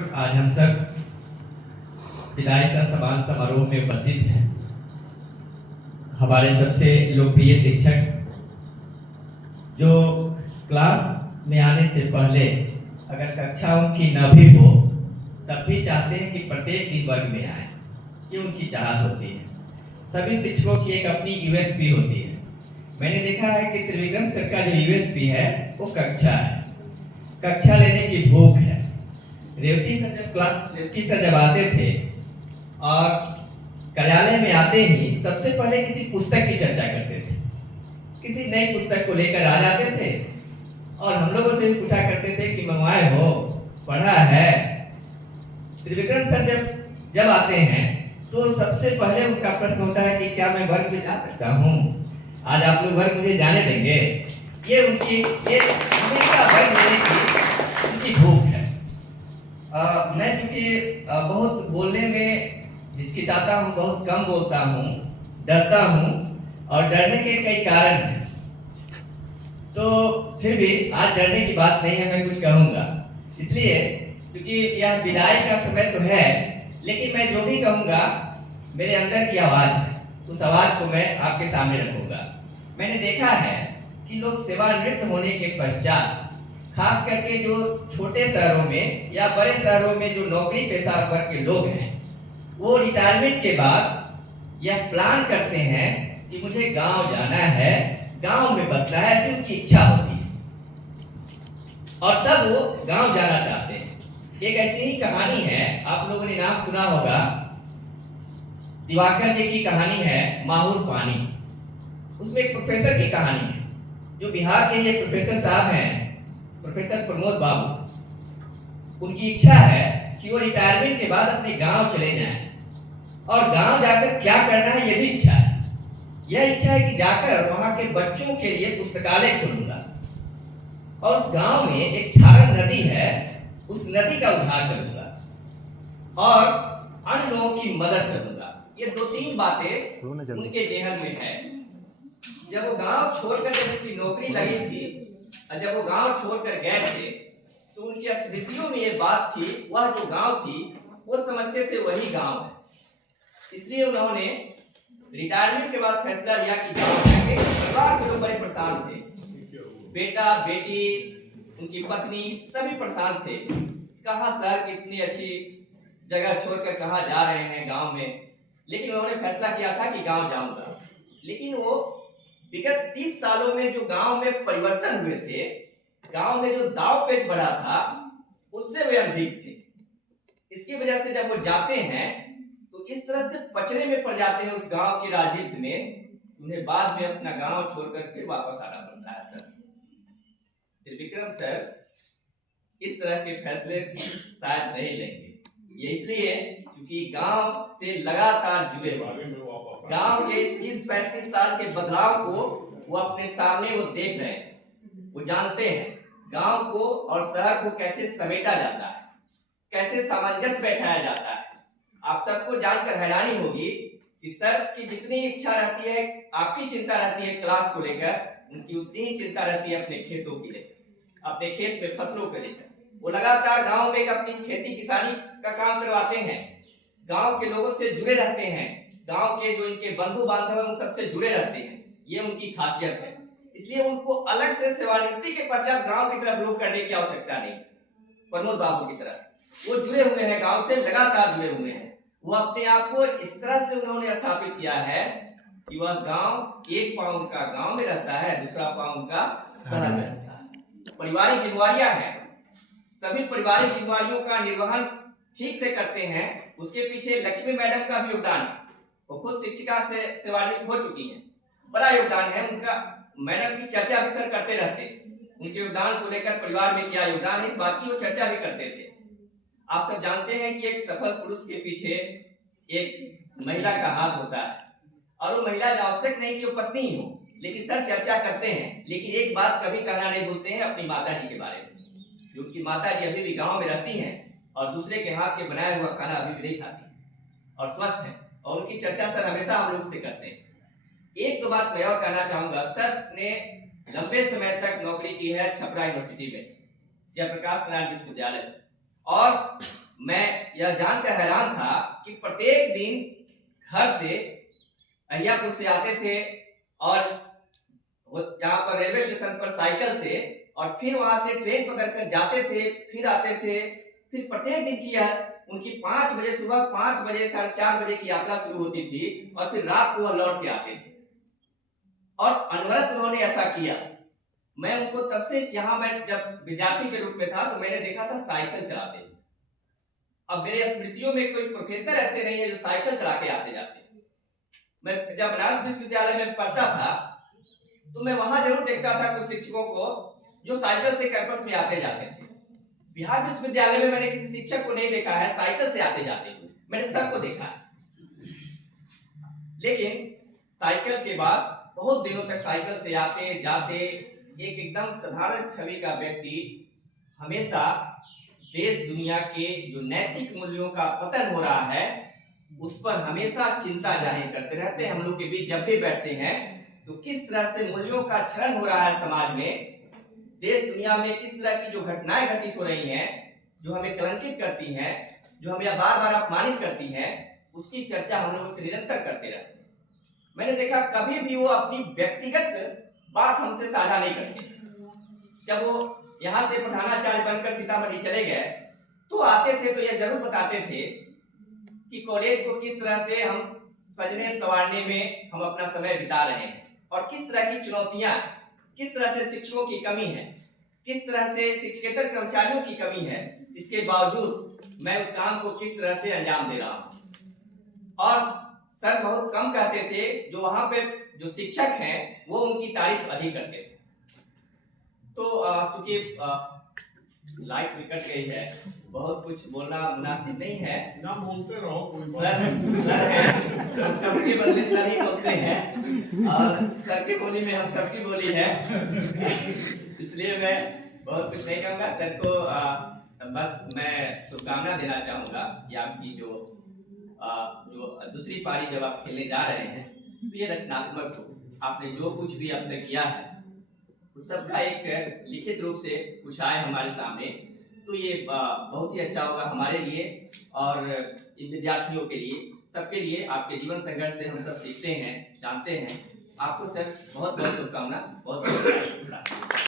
आज हम सब विदाई सम्मान समारोह में उपस्थित हैं। हमारे सबसे लोकप्रिय शिक्षक जो क्लास में आने से पहले अगर कक्षा उनकी न भी हो तब भी चाहते हैं कि प्रत्येक दिन वर्ग में आए, ये उनकी चाहत होती है। सभी शिक्षकों की एक अपनी यूएसपी होती है। मैंने देखा है कि त्रिविक्रम सर का जो यूएसपी है वो कक्षा है, कक्षा लेने की भूख है। रेवती सर जब आते थे और कार्यालय में आते ही सबसे पहले किसी पुस्तक की चर्चा करते थे, किसी नई पुस्तक को लेकर आ जाते थे और हम लोगों से भी पूछा करते थे कि मंगवाए हो, पढ़ा है। त्रिविक्रम सर जब आते हैं तो सबसे पहले उनका प्रश्न होता है कि क्या मैं वर्ग में जा सकता हूँ, आज आप लोग वर्ग मुझे जाने देंगे। ये हमेशा वर्ग लेने की उनकी भूख है। मैं क्योंकि बहुत बोलने में हिचकिचाता हूँ, बहुत कम बोलता हूँ, डरता हूँ और डरने के कई कारण हैं। तो फिर भी आज डरने की बात नहीं है, मैं कुछ कहूँगा। इसलिए क्योंकि यह विदाई का समय तो है, लेकिन मैं जो भी कहूँगा मेरे अंदर की आवाज़ है, उस आवाज़ को मैं आपके सामने रखूँगा। मैंने देखा है कि लोग सेवानिवृत्त होने के पश्चात खास करके जो छोटे शहरों में या बड़े शहरों में जो नौकरी पेशा वर्ग के लोग हैं, वो रिटायरमेंट के बाद यह प्लान करते हैं कि मुझे गांव जाना है, गांव में बसना है, ऐसी उनकी इच्छा होती है और तब वो गांव जाना चाहते हैं। एक ऐसी ही कहानी है, आप लोगों ने नाम सुना होगा, दिवाकर जी की कहानी है माहुर पानी। उसमें एक प्रोफेसर की कहानी है, जो बिहार के ये प्रोफेसर साहब हैं, प्रोफेसर प्रमोद बाबू। उनकी इच्छा है कि वो रिटायरमेंट के बाद अपने गांव चले जाएं और गांव जाकर क्या करना है ये भी इच्छा है। यह इच्छा है कि जाकर वहां के बच्चों के लिए पुस्तकालय खोलूंगा और उस गांव में एक छारण नदी है, उस नदी का उद्धार करूंगा और अन्य लोगों की मदद करूंगा। ये दो तीन बातें उनके जेहन में है। जब वो गांव छोड़कर जब उनकी नौकरी लगी थी और जब वो गांव छोड़कर गए थे तो उनकी स्मृतियों में ये बात थी, वह जो गांव थी वो समझते थे वही गांव है। इसलिए उन्होंने रिटायरमेंट के बाद फैसला लिया कि गांव जाएंगे। परिवार के लोग बड़े परेशान थे, बेटा बेटी उनकी पत्नी सभी परेशान थे। कहाँ शहर की इतनी अच्छी जगह छोड़कर कहाँ जा रहे हैं गांव में। लेकिन उन्होंने फैसला किया था कि गांव जाऊंगा। लेकिन वो विगत 30 सालों में जो गांव में परिवर्तन हुए थे, गांव में जो दाव पेच बढ़ा था, उससे वे अनभिज्ञ थे। इसकी वजह से जब वो जाते हैं तो इस तरह से पचड़े में पड़ जाते हैं उस गांव के राजनीति में, उन्हें बाद में अपना गांव छोड़कर फिर वापस आना पड़ता है। सर त्रिविक्रम सर इस तरह के फैसले शायद नहीं लेंगे, ये इसलिए क्योंकि गांव से लगातार जुड़े हुए, गांव के इस 35 साल के बदलाव को वो अपने सामने वो देख रहे हैं, वो जानते हैं गांव को और शहर को कैसे समेटा जाता है, कैसे सामंजस्य बैठाया जाता है। आप सबको जानकर हैरानी होगी कि सर की जितनी इच्छा रहती है, आपकी चिंता रहती है क्लास को लेकर, उनकी उतनी ही चिंता रहती है अपने खेतों की लेकर, अपने खेत में फसलों को लेकर। वो लगातार गांव में अपनी खेती किसानी का काम करवाते हैं, गांव के लोगों से जुड़े रहते हैं, गांव के जो इनके बंधु बांधव हैं उन सबसे जुड़े रहते हैं। ये उनकी खासियत है। इसलिए उनको अलग से सेवानिवृत्ति के पश्चात गांव की तरफ रुख करने की आवश्यकता नहीं। प्रमोद बाबू की तरह वो जुड़े हुए हैं, गांव से लगातार जुड़े हुए हैं। वो अपने आप को इस तरह से उन्होंने स्थापित किया है कि वह गांव, एक पांव उनका गांव में रहता है, दूसरा पांव उनका शहर में रहता है। पारिवारिक जिम्मेवारियां हैं, सभी पारिवारिक जिम्मेवारियों का निर्वहन ठीक से करते हैं। उसके पीछे लक्ष्मी मैडम का भी योगदान है, वो खुद शिक्षिका से सेवानिवृत्त हो चुकी हैं, बड़ा योगदान है उनका। मैडम की चर्चा भी सर करते रहते, उनके योगदान को लेकर परिवार में क्या योगदान है इस बात की वो चर्चा भी करते थे। आप सब जानते हैं कि एक सफल पुरुष के पीछे एक महिला का हाथ होता है और वो महिला आवश्यक नहीं कि वो पत्नी ही हो, लेकिन सर चर्चा करते हैं। लेकिन एक बात कभी कहना नहीं भूलते हैं अपनी माता जी के बारे में, क्योंकि माता जी अभी भी गांव में रहती हैं और दूसरे के हाथ के बनाया हुआ खाना अभी भी नहीं खाती और स्वस्थ है, और उनकी चर्चा सर हमेशा हम लोग से करते हैं। एक दो बात मैं और कहना चाहूंगा, सर ने लंबे समय तक नौकरी की है छपरा यूनिवर्सिटी में, जयप्रकाश नारायण विश्वविद्यालय, और मैं यह जानकर हैरान था कि प्रत्येक दिन घर से अहियापुर से आते थे और यहाँ पर रेलवे स्टेशन पर साइकिल से, और फिर वहां से ट्रेन पकड़कर जाते थे, फिर आते थे। फिर प्रत्येक दिन की यह उनकी 5 बजे सुबह 5 बजे 4:30 बजे की यात्रा शुरू होती थी और फिर रात को वह लौट के आते थे। और अनवरत उन्होंने ऐसा किया। मैं उनको तब से, यहाँ मैं जब विद्यार्थी के रूप में था तो मैंने देखा था साइकिल चलाते हुए। अब मेरे स्मृतियों में कोई प्रोफेसर ऐसे नहीं है जो साइकिल चला के आते जाते। मैं जब बनारस विश्वविद्यालय में पढ़ता था तो मैं वहां जरूर देखता था कुछ शिक्षकों को जो साइकिल से कैंपस में आते जाते थे। बिहार विश्वविद्यालय में मैंने किसी शिक्षक को नहीं देखा है साइकिल से आते जाते हुए, मैंने सबको देखा है। लेकिन साइकिल के बाद बहुत दिनों तक साइकिल से आते जाते एक एकदम साधारण छवि का व्यक्ति हमेशा देश दुनिया के जो नैतिक मूल्यों का पतन हो रहा है उस पर हमेशा चिंता जाहिर करते रहते हैं। हम लोग के बीच जब भी बैठते हैं तो किस तरह से मूल्यों का क्षरण हो रहा है समाज में, देश दुनिया में किस तरह की जो घटनाएं घटित हो रही हैं जो हमें कलंकित करती हैं, जो हमें बार बार अपमानित करती हैं, उसकी चर्चा हम लोग उससे निरंतर करते रहते हैं। मैंने देखा कभी भी वो अपनी व्यक्तिगत बात हमसे साझा नहीं करते। जब वो यहाँ से प्रधानाचार्य बनकर सीतामढ़ी चले गए तो आते थे तो यह जरूर बताते थे कि कॉलेज को किस तरह से हम सजने संवारने में हम अपना समय बिता रहे हैं और किस तरह की चुनौतियां, किस तरह से शिक्षकों की कमी है, किस तरह से शिक्षकेतर कर्मचारियों की कमी है, इसके बावजूद मैं उस काम को किस तरह से अंजाम दे रहा हूं। और सर बहुत कम कहते थे, जो वहां पे जो शिक्षक हैं वो उनकी तारीफ अधिक करते थे। तो चूंकि लाइट भी कट गई है, बहुत कुछ बोलना मुनासिब नहीं है। ना बोलते रहो, कोई सर है, हम सबके बदले सर ही बोलते हैं और सर की बोली में हम सबकी बोली है, इसलिए मैं बहुत कुछ नहीं कहूँगा। सर को बस मैं शुभकामना देना चाहूँगा कि आपकी जो दूसरी पारी जब आप खेलने जा रहे हैं तो ये रचनात्मक हो। आपने जो कुछ भी अब तक किया है उस सबका एक लिखित रूप से कुछ आए हमारे सामने, तो ये बहुत ही अच्छा होगा हमारे लिए और इन विद्यार्थियों के लिए, सबके लिए। आपके जीवन संघर्ष से हम सब सीखते हैं, जानते हैं। आपको सर बहुत बहुत शुभकामना, बहुत बहुत